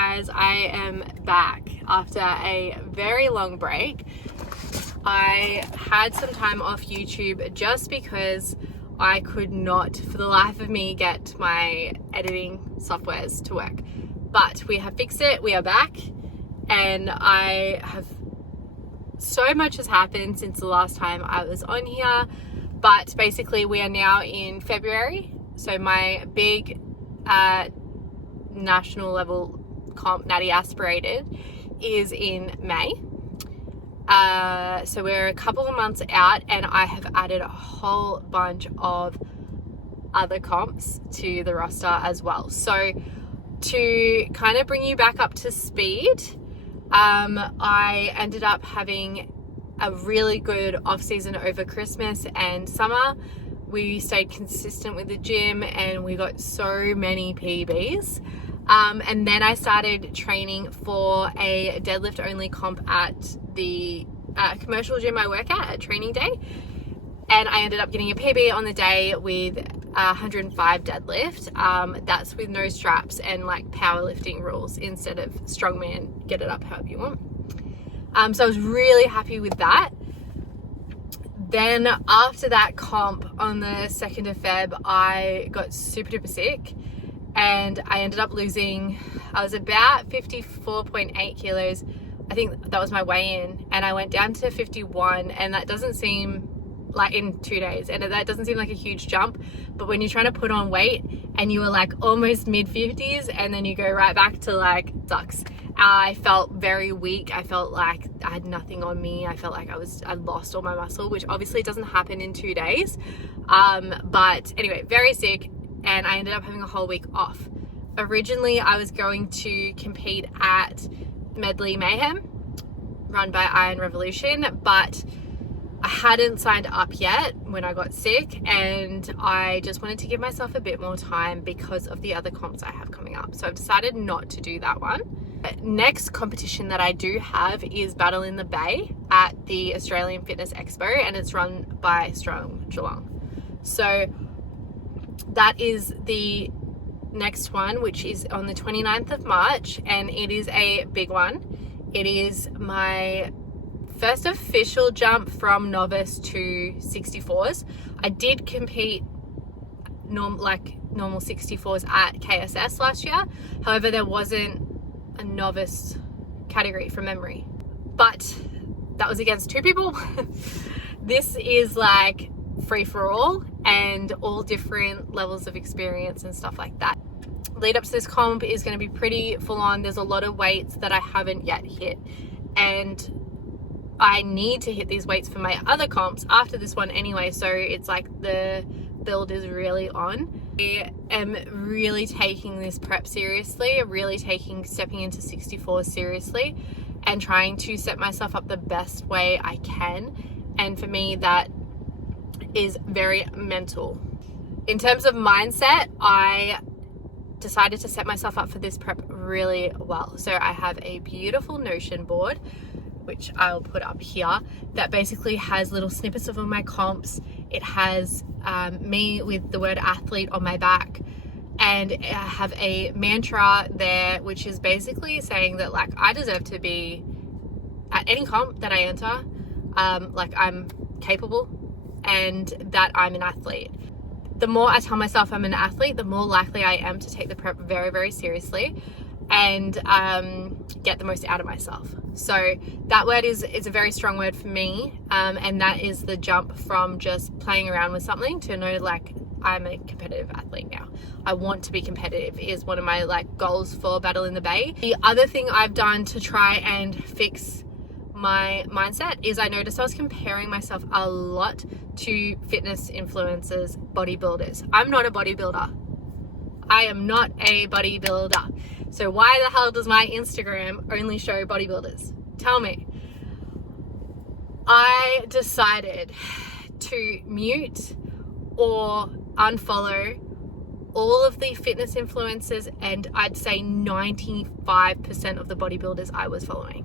guys, I am back after a very long break. I had some time off YouTube just because I could not for the life of me get my editing softwares to work, but we have fixed it. We are back, and so much has happened since the last time I was on here. But basically we are now in February, so my big national level comp, Natty Aspirated, is in May. So we're a couple of months out, and I have added a whole bunch of other comps to the roster as well. So to kind of bring you back up to speed, I ended up having a really good off season over Christmas and summer. We stayed consistent with the gym and we got so many PBs. And then I started training for a deadlift only comp at the commercial gym I work at Training Day. And I ended up getting a PB on the day with 105 deadlift. That's with no straps and like powerlifting rules instead of strongman, get it up however you want. So I was really happy with that. Then after that comp on the 2nd of Feb, I got super duper sick and I ended up losing, I was about 54.8 kilos. I think that was my weigh-in, and I went down to 51, and that doesn't seem like in 2 days, and that doesn't seem like a huge jump, but when you're trying to put on weight and you were like almost mid 50s and then you go right back to like, sucks. I felt very weak. I felt like I had nothing on me. I felt like I lost all my muscle, which obviously doesn't happen in 2 days. But anyway, very sick, and I ended up having a whole week off. Originally, I was going to compete at Medley Mayhem, run by Iron Revolution, but I hadn't signed up yet when I got sick, and I just wanted to give myself a bit more time because of the other comps I have coming up. So I've decided not to do that one. Next competition that I do have is Battle in the Bay at the Australian Fitness Expo, and it's run by Strong Geelong. So that is the next one, which is on the 29th of March, and it is a big one. It is my first official jump from novice to 64s. I did compete normal 64s at KSS last year. However, there wasn't a novice category from memory, but that was against 2 people. This is like free for all and all different levels of experience and stuff like that. Lead up to this comp is going to be pretty full on. There's a lot of weights that I haven't yet hit, and I need to hit these weights for my other comps after this one anyway, so it's like the build is really on. I am really taking this prep seriously, stepping into 64 seriously, and trying to set myself up the best way I can. And for me, that is very mental. In terms of mindset, I decided to set myself up for this prep really well. So I have a beautiful Notion board, which I'll put up here, that basically has little snippets of all my comps. It has me with the word athlete on my back, and I have a mantra there, which is basically saying that like I deserve to be at any comp that I enter, like I'm capable and that I'm an athlete. The more I tell myself I'm an athlete, the more likely I am to take the prep very, very seriously and get the most out of myself. So that word is a very strong word for me, and that is the jump from just playing around with something to know like I'm a competitive athlete now. I want to be competitive is one of my like goals for Battle in the Bay. The other thing I've done to try and fix my mindset is I noticed I was comparing myself a lot to fitness influencers, bodybuilders. I'm not a bodybuilder. I am not a bodybuilder. So why the hell does my Instagram only show bodybuilders? Tell me. I decided to mute or unfollow all of the fitness influencers, and I'd say 95% of the bodybuilders I was following.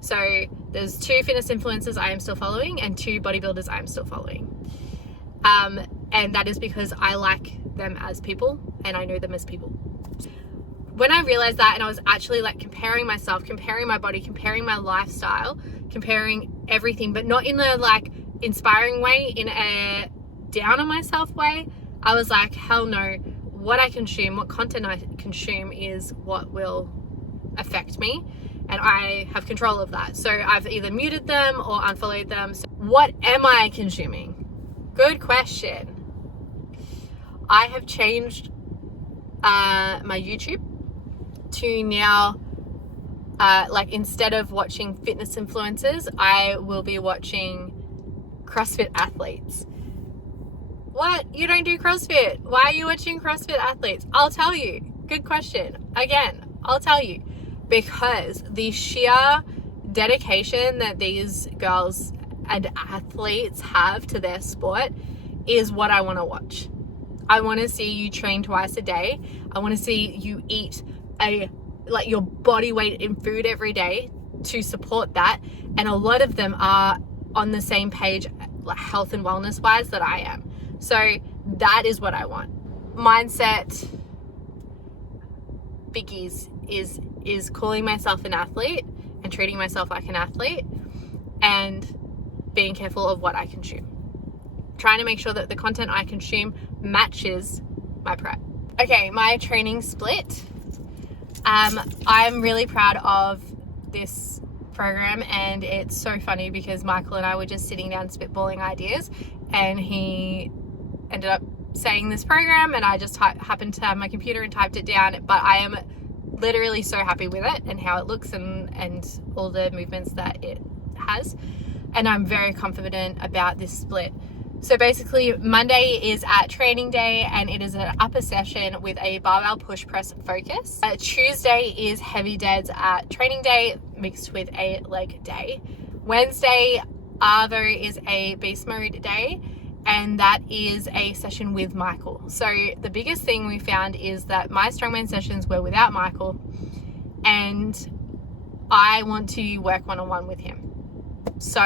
So there's 2 fitness influencers I am still following and 2 bodybuilders I am still following. And that is because I like them as people and I know them as people. when I realized that, and I was actually like comparing myself, comparing my body, comparing my lifestyle, comparing everything, but not in a like inspiring way, in a down on myself way, I was like, hell no, what I consume, what content I consume is what will affect me, and I have control of that. So I've either muted them or unfollowed them. So what am I consuming? Good question. I have changed my YouTube to now like, instead of watching fitness influencers, I will be watching CrossFit athletes. What? You don't do CrossFit? Why are you watching CrossFit athletes? I'll tell you. Good question. Again, I'll tell you. Because the sheer dedication that these girls and athletes have to their sport is what I want to watch. I want to see you train twice a day. I want to see you eat your body weight in food every day to support that. And a lot of them are on the same page, like health and wellness wise, that I am. So that is what I want. Mindset biggies is calling myself an athlete and treating myself like an athlete, and being careful of what I consume. Trying to make sure that the content I consume matches my prep. Okay, my training split. I'm really proud of this program, and it's so funny because Michael and I were just sitting down spitballing ideas, and he ended up saying this program, and I just happened to have my computer and typed it down. But I am literally so happy with it and how it looks and all the movements that it has, and I'm very confident about this split. So basically, Monday is at training day, and it is an upper session with a barbell push press focus. Tuesday is heavy deads at training day mixed with a leg day. Wednesday, Arvo is a beast mode day, and that is a session with Michael. So the biggest thing we found is that my strongman sessions were without Michael, and I want to work one-on-one with him. So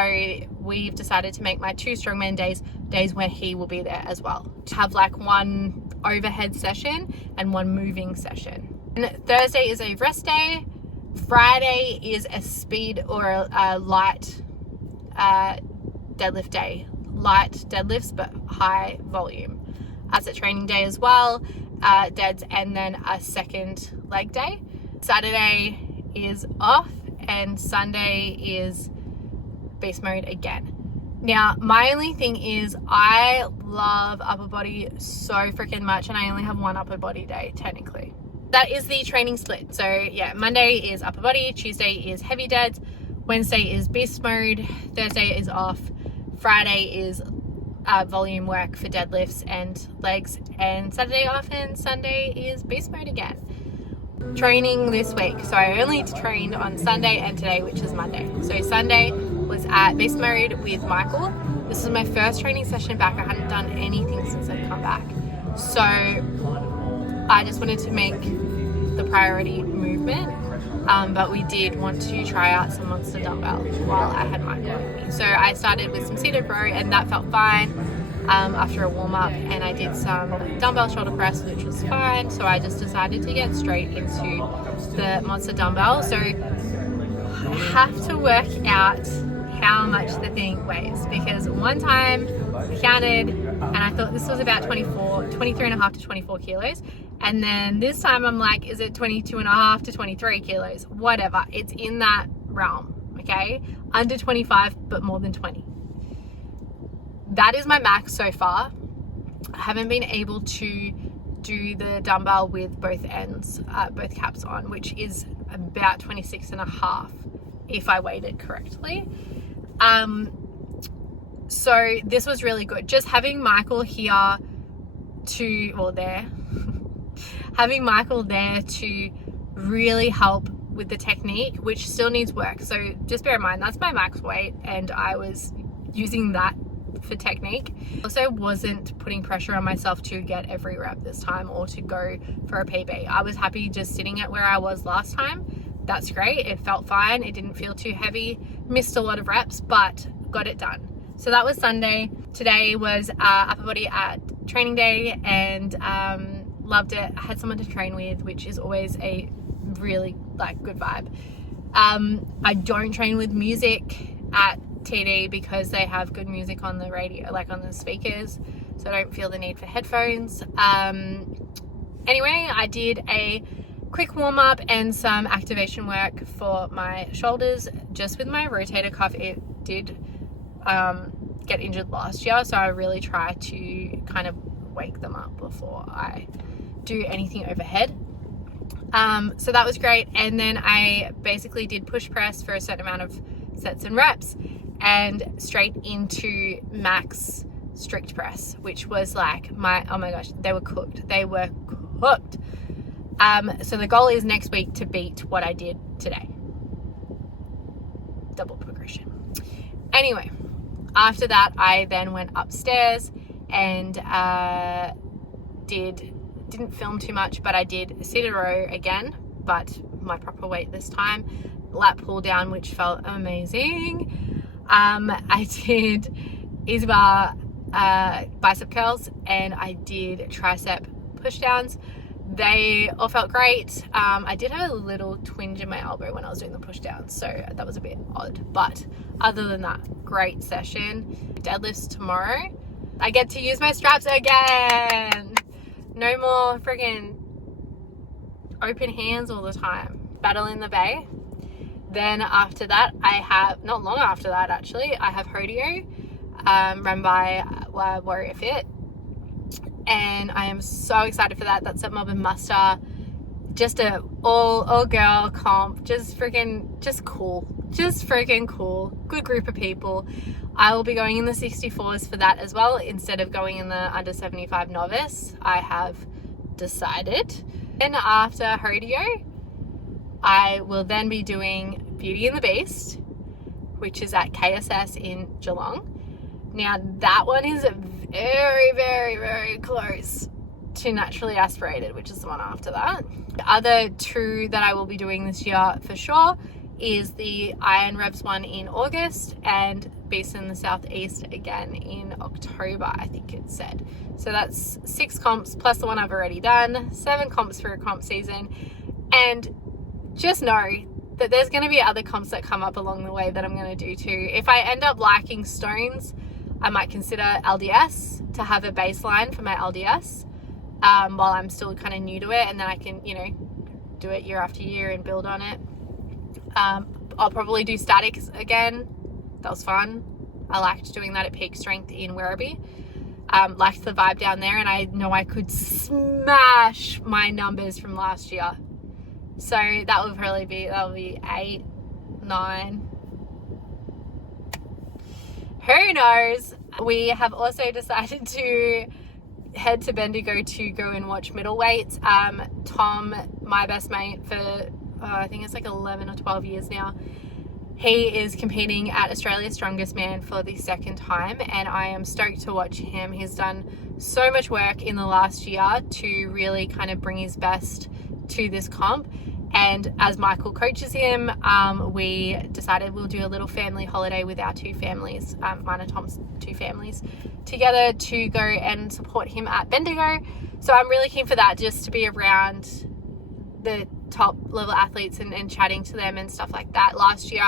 we've decided to make my 2 strongman days where he will be there as well, to have like one overhead session and one moving session. And Thursday is a rest day. Friday is a speed or a light deadlift day. Light deadlifts but high volume. As a training day as well, deads, and then a second leg day. Saturday is off, and Sunday is beast mode again. Now, my only thing is I love upper body so freaking much, and I only have one upper body day technically. That is the training split. So yeah, Monday is upper body, Tuesday is heavy deads, Wednesday is beast mode, Thursday is off, Friday is volume work for deadlifts and legs, and Saturday off, and Sunday is beast mode again. Training this week. So I only trained on Sunday and today, which is Monday. So Sunday was at beast mode with Michael. This is my first training session back. I hadn't done anything since I'd come back. So I just wanted to make the priority movement. But we did want to try out some monster dumbbell while I had Michael with me. So I started with some seated row, and that felt fine after a warm up, and I did some dumbbell shoulder press, which was fine. So I just decided to get straight into the monster dumbbell. So I have to work out how much the thing weighs, because one time I counted and I thought this was about 23 and a half to 24 kilos. And then this time I'm like, is it 22 and a half to 23 kilos? Whatever. It's in that realm, okay? Under 25, but more than 20. That is my max so far. I haven't been able to do the dumbbell with both ends, both caps on, which is about 26 and a half if I weighed it correctly. So this was really good. Just having Michael here having Michael there to really help with the technique, which still needs work. So just bear in mind, that's my max weight, and I was using that for technique. Also wasn't putting pressure on myself to get every rep this time or to go for a PB. I was happy just sitting at where I was last time. That's great. It felt fine. It didn't feel too heavy. Missed a lot of reps, but got it done. So that was Sunday. Today was upper body at training day, and loved it. I had someone to train with, which is always a really like good vibe. I don't train with music at TD because they have good music on the radio, like on the speakers, so I don't feel the need for headphones. Anyway, I did a quick warm-up and some activation work for my shoulders just with my rotator cuff. It did get injured last year, so I really try to kind of wake them up before I do anything overhead. So that was great. And then I basically did push press for a certain amount of sets and reps and straight into max strict press, which was like oh my gosh, they were cooked. So the goal is next week to beat what I did today. Double progression. Anyway, after that, I then went upstairs and didn't film too much, but I did seated row again, but my proper weight this time. Lat pull down, which felt amazing. I did easy bar bicep curls, and I did tricep push downs. They all felt great. I did have a little twinge in my elbow when I was doing the push downs, so that was a bit odd, but other than that, great session. Deadlifts tomorrow. I get to use my straps again. No more friggin' open hands all the time. Battle in the Bay. Then after that, not long after that actually, I have rodeo run by Warrior Fit. And I am so excited for that. That's at Melbourne Muster. Just a all girl comp. Just cool. Just freaking cool. Good group of people. I will be going in the 64s for that as well, instead of going in the under 75 novice. I have decided. And after rodeo, I will then be doing Beauty and the Beast, which is at KSS in Geelong. Now that one is very, very, very close to Naturally Aspirated, which is the one after that. The other two that I will be doing this year for sure is the Iron Revs one in August and Beast in the Southeast again in October, I think it said. So that's 6 comps plus the one I've already done, 7 comps for a comp season. And just know that there's going to be other comps that come up along the way that I'm going to do too. If I end up liking stones, I might consider LDS to have a baseline for my LDS while I'm still kind of new to it, and then I can, do it year after year and build on it. I'll probably do statics again. That was fun. I liked doing that at peak strength in Werribee. Liked the vibe down there, and I know I could smash my numbers from last year. So that will be 8, 9. Who knows? We have also decided to head to Bendigo to go and watch middleweights. Tom, my best mate for I think it's like 11 or 12 years now, he is competing at Australia's Strongest Man for the second time, and I am stoked to watch him. He's done so much work in the last year to really kind of bring his best to this comp. And as Michael coaches him, we decided we'll do a little family holiday with our 2 families, mine and Tom's 2 families, together to go and support him at Bendigo. So I'm really keen for that, just to be around the top level athletes and chatting to them and stuff like that. Last year,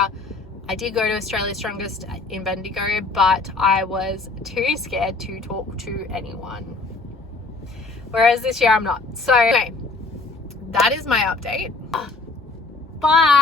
I did go to Australia's Strongest in Bendigo, but I was too scared to talk to anyone. Whereas this year I'm not. So anyway, that is my update. Bye.